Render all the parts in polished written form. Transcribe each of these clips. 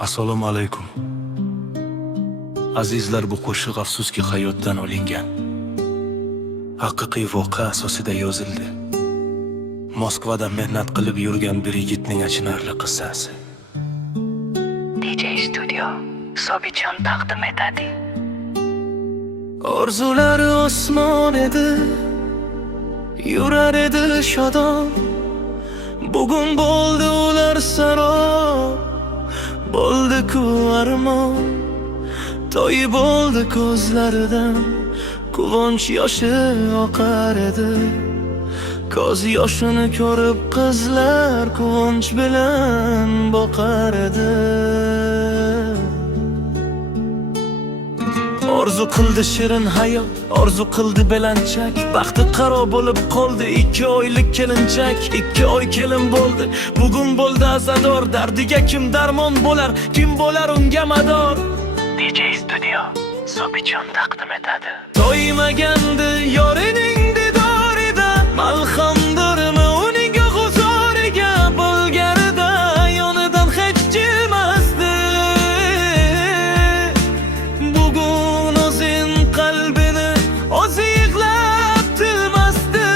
Assalomu alaykum. Azizlar, bu qo'shiq afsuski hayotdan olingan, haqiqiy voqea asosida yozildi. Moskvada mehnat qilib yurgan bir yigitning achinarli qissasi. DJ Studio Sobitjon taqdim etadi. Orzulari osmon edi, yurar edi shodon. Bugun bo'ldi ular sarob, bo'ldi-ku armon. To'yib bo'ldi ko'zlaridan, quvonch yoshi oqar edi. Ko'z yoshini ko'rib qizlar quvonch bilan boqar edi. Orzu qildi shirin hayot, orzu qildi belanchak. Baxti qaro bo'lib qoldi, 2 oylik kelinchak. 2 oy kelin bo'ldi, bugun bo'ldi azador. Dardiga kim darmon bo'lar, kim bo'lar unga mador? DJ Studio Sobitjon taqdim etadi. To'ymagandi yorining didorida, malhamdirmi uning huzuriga bo'lganida, yonidan hech jilmasdi. Bugun o'zin qalbini o'zi yig'lab tilmasdi.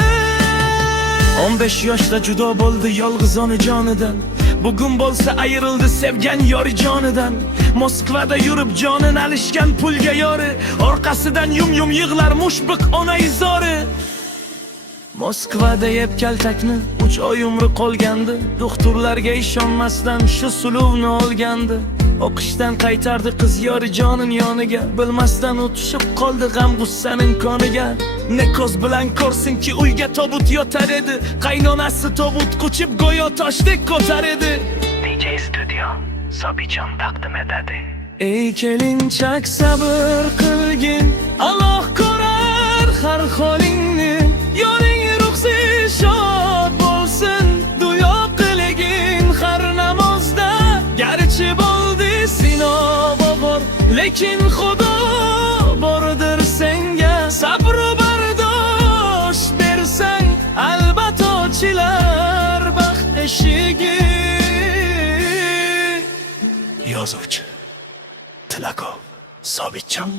15 yoshda judo bo'ldi yolg'iz onajonidan. Bugun bo'lsa ayrildi sevgan yori jonidan. Moskvada yurib jonin alishgan pulga yori, orqasidan yum yig'lar mushbiq ona izori. Moskvada yeb kaltakni 3 oy umri qolgandi. Doktorlarga ishonmasdan shu suluvni olgandi. O'qishdan qaytardi qiz yori jonin yoniga, bilmasdan o'tishib qoldi g'am g'ussaning qoniga. Ne ko'z bilan ko'rsinki uyga tobut yotar edi, qaynonasi tobut quchib go'yo toshdek ko'tar edi. DJ Studio Sobitjon taqdim etadi. Ey kelinchak sabr qilgin, Alloh ko'rar har holingni. Yoring ruhsi shod bo'lsin, duo qiligin har namozda. Garchi bo'ldi sinov og'ir, lekin Xudo bordir senga. Sabr va bardosh bersang, albatta ochilar baxt eshigi. Yozuvchi Tilakov Sobitjon.